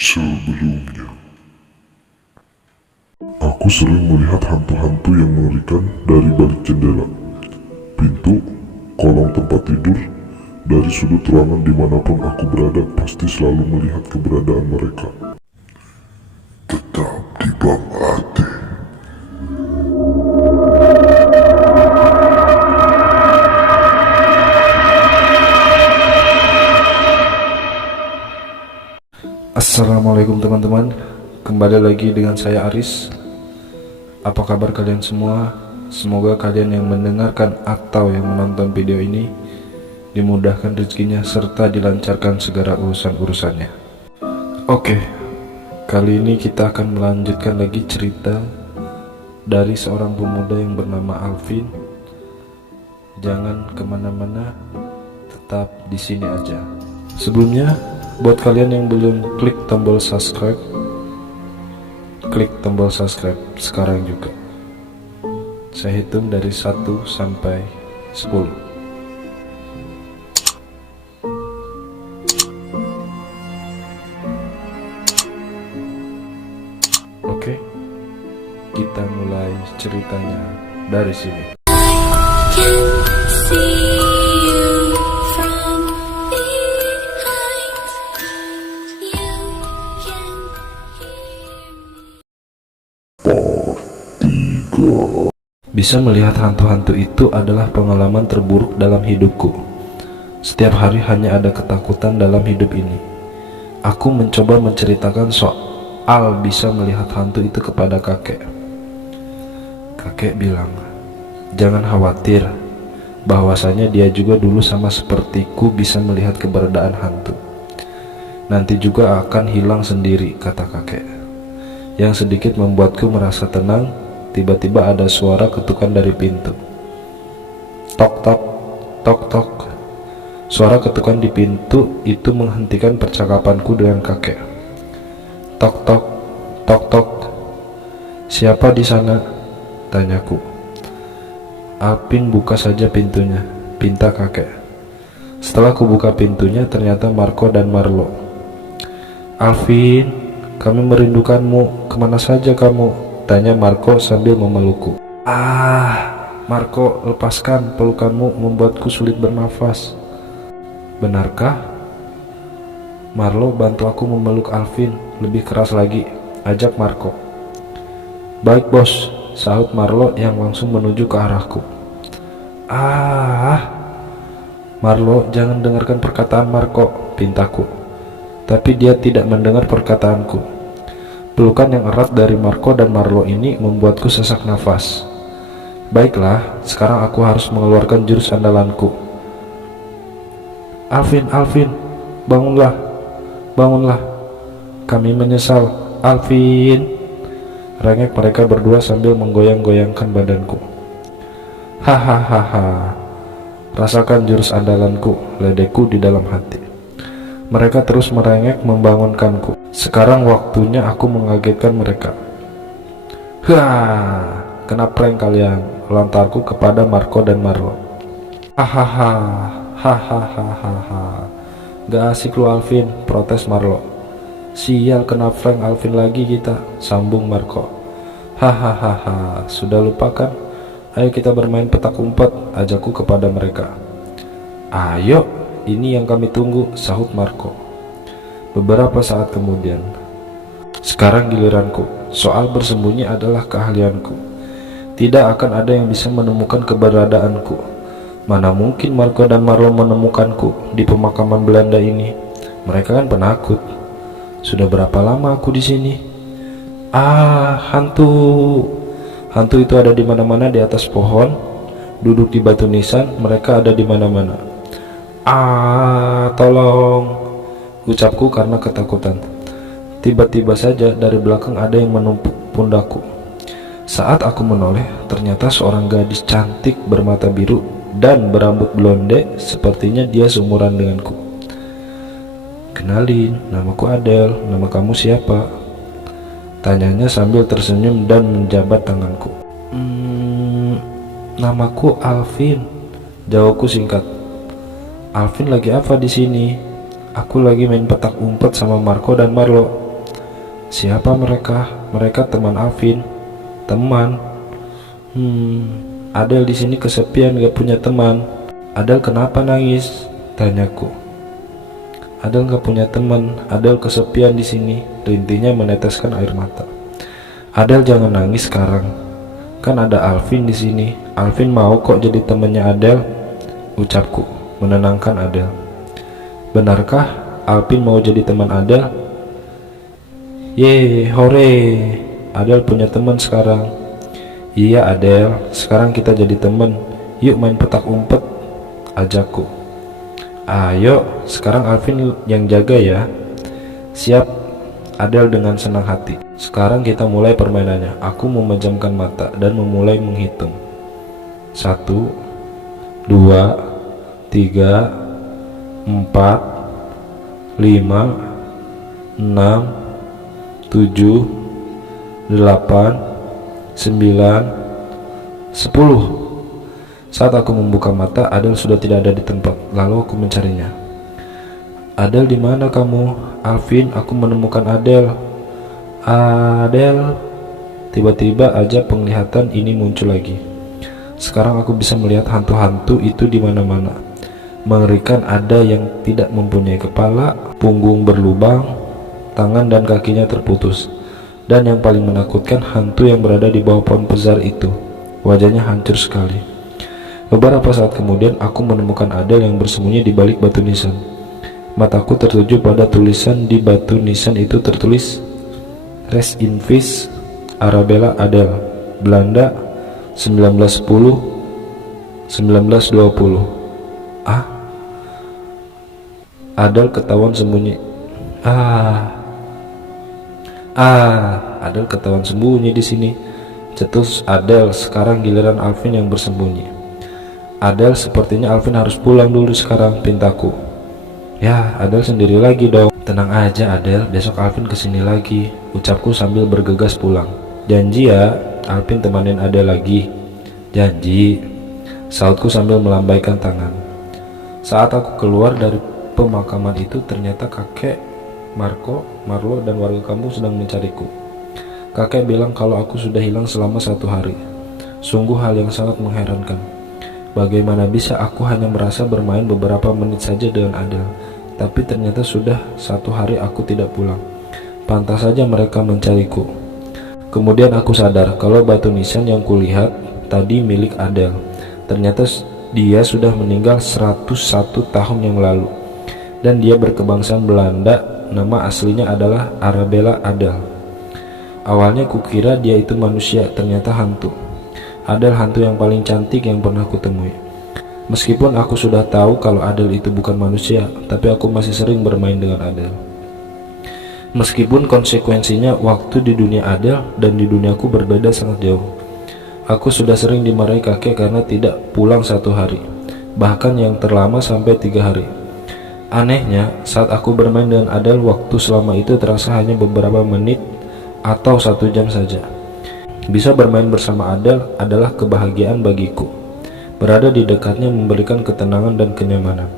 Sebelumnya, aku sering melihat hantu-hantu yang mengerikan dari balik jendela, pintu, kolong tempat tidur. Dari sudut ruangan dimanapun aku berada, pasti selalu melihat keberadaan mereka. Tetap di bawah hati. Assalamualaikum teman-teman, kembali lagi dengan saya Aris. Apa kabar kalian semua? Semoga kalian yang mendengarkan atau yang menonton video ini dimudahkan rezekinya serta dilancarkan segala urusan-urusannya. Oke, kali ini kita akan melanjutkan lagi cerita dari seorang pemuda yang bernama Alvin. Jangan kemana-mana, tetap di sini aja. Sebelumnya, buat kalian yang belum klik tombol subscribe, klik tombol subscribe sekarang juga. Saya hitung dari 1 sampai 10. Oke, kita mulai ceritanya dari sini. Bisa melihat hantu-hantu itu adalah pengalaman terburuk dalam hidupku. Setiap hari hanya ada ketakutan dalam hidup ini. Aku mencoba menceritakan soal bisa melihat hantu itu kepada kakek. Kakek bilang, jangan khawatir, bahwasanya dia juga dulu sama sepertiku bisa melihat keberadaan hantu. Nanti juga akan hilang sendiri, kata kakek. Yang sedikit membuatku merasa tenang. Tiba-tiba ada suara ketukan dari pintu. Tok tok, tok tok. Suara ketukan di pintu itu menghentikan percakapanku dengan kakek. Tok tok, tok tok. Siapa di sana? Tanyaku. Alvin, buka saja pintunya, pinta kakek. Setelah ku buka pintunya, ternyata Marco dan Marlo. Alvin, kami merindukanmu. Kemana saja kamu? Tanya Marco sambil memelukku. Marco, lepaskan pelukanmu, membuatku sulit bernafas. Benarkah? Marlo bantu aku memeluk Alvin lebih keras lagi, ajak Marco. Baik bos, sahut Marlo yang langsung menuju ke arahku. Marlo, jangan dengarkan perkataan Marco, pintaku. Tapi dia tidak mendengar perkataanku. Pelukan yang erat dari Marco dan Marlo ini membuatku sesak nafas. Baiklah, sekarang aku harus mengeluarkan jurus andalanku. Alvin, bangunlah, bangunlah. Kami menyesal, Alvin. Rengek mereka berdua sambil menggoyang-goyangkan badanku. Hahaha, rasakan jurus andalanku, ledekku di dalam hati. Mereka terus merengek membangunkanku. Sekarang waktunya aku mengagetkan mereka. Kena prank kalian, lontarku kepada Marco dan Marlo. Hahaha. Gak asik lu Alvin, protes Marlo. Sial, kena prank Alvin lagi kita, sambung Marco. Hahaha, sudah lupakan? Ayo kita bermain petak umpet, ajakku kepada mereka. Ayo, ini yang kami tunggu, sahut Marco. Beberapa saat kemudian, sekarang giliranku. Soal bersembunyi adalah keahlianku. Tidak akan ada yang bisa menemukan keberadaanku. Mana mungkin Marco dan Marlo menemukanku di pemakaman Belanda ini? Mereka kan penakut. Sudah berapa lama aku di sini? Hantu. Hantu itu ada di mana-mana, di atas pohon, duduk di batu nisan. Mereka ada di mana-mana. Tolong, ucapku karena ketakutan. Tiba-tiba saja dari belakang ada yang menumpuk pundakku. Saat aku menoleh, ternyata seorang gadis cantik bermata biru dan berambut blonde. Sepertinya dia seumuran denganku. Kenalin, namaku Adele. Nama kamu siapa? Tanyanya sambil tersenyum dan menjabat tanganku. Namaku Alvin, jawabku singkat. Alvin lagi apa di sini? Aku lagi main petak umpet sama Marco dan Marlo. Siapa mereka? Mereka teman Alvin. Teman? Adel di sini kesepian, gak punya teman. Adel kenapa nangis? Tanyaku. Adel gak punya teman. Adel kesepian di sini. Rintinya meneteskan air mata. Adel jangan nangis sekarang. Kan ada Alvin di sini. Alvin mau kok jadi temannya Adel, ucapku menenangkan Adel. Benarkah Alvin mau jadi teman Adel? Ye, hore. Adel punya teman sekarang. Iya Adel, sekarang kita jadi teman. Yuk main petak umpet, ajakku. Ayo, sekarang Alvin yang jaga ya. Siap, Adel dengan senang hati. Sekarang kita mulai permainannya. Aku memejamkan mata dan memulai menghitung. 1, 2, 3, 4, 5, 6, 7, 8, 9, 10. Saat aku membuka mata, Adel sudah tidak ada di tempat. Lalu aku mencarinya. Adel, di mana kamu? Alvin, aku menemukan Adel. Adel. Tiba-tiba aja penglihatan ini muncul lagi. Sekarang aku bisa melihat hantu-hantu itu di mana-mana. Mengerikan, ada yang tidak mempunyai kepala, punggung berlubang, tangan dan kakinya terputus. Dan yang paling menakutkan, hantu yang berada di bawah pohon pezar itu. Wajahnya hancur sekali. Beberapa saat kemudian aku menemukan Adel yang bersembunyi di balik batu nisan. Mataku tertuju pada tulisan di batu nisan itu tertulis Rest in Peace Arabella Adel, Belanda 1910-1920. Adel ketahuan sembunyi. Adel ketahuan sembunyi di sini. Cetus Adel. Sekarang giliran Alvin yang bersembunyi. Adel, sepertinya Alvin harus pulang dulu sekarang, pintaku. Ya, Adel sendiri lagi dong. Tenang aja Adel, besok Alvin kesini lagi, ucapku sambil bergegas pulang. Janji ya, Alvin temanin Adel lagi. Janji, sautku sambil melambaikan tangan. Saat aku keluar dari pemakaman itu, ternyata kakek, Marlo, dan warga kampung sedang mencariku. Kakek bilang kalau aku sudah hilang selama 1 hari. Sungguh hal yang sangat mengherankan. Bagaimana bisa aku hanya merasa bermain beberapa menit saja dengan Adel, tapi ternyata sudah 1 hari aku tidak pulang. Pantas saja mereka mencariku. Kemudian aku sadar kalau batu nisan yang kulihat tadi milik Adel. Ternyata dia sudah meninggal 101 tahun yang lalu. Dan dia berkebangsaan Belanda. Nama aslinya adalah Arabella Adel. Awalnya kukira dia itu manusia, ternyata hantu. Adel hantu yang paling cantik yang pernah kutemui. Meskipun aku sudah tahu kalau Adel itu bukan manusia, tapi aku masih sering bermain dengan Adel. Meskipun konsekuensinya waktu di dunia Adel dan di duniaku berbeda sangat jauh. Aku sudah sering dimarahi kakek karena tidak pulang 1 hari, bahkan yang terlama sampai 3 hari. Anehnya, saat aku bermain dengan Adel, waktu selama itu terasa hanya beberapa menit atau 1 jam saja. Bisa bermain bersama Adel adalah kebahagiaan bagiku. Berada di dekatnya memberikan ketenangan dan kenyamanan.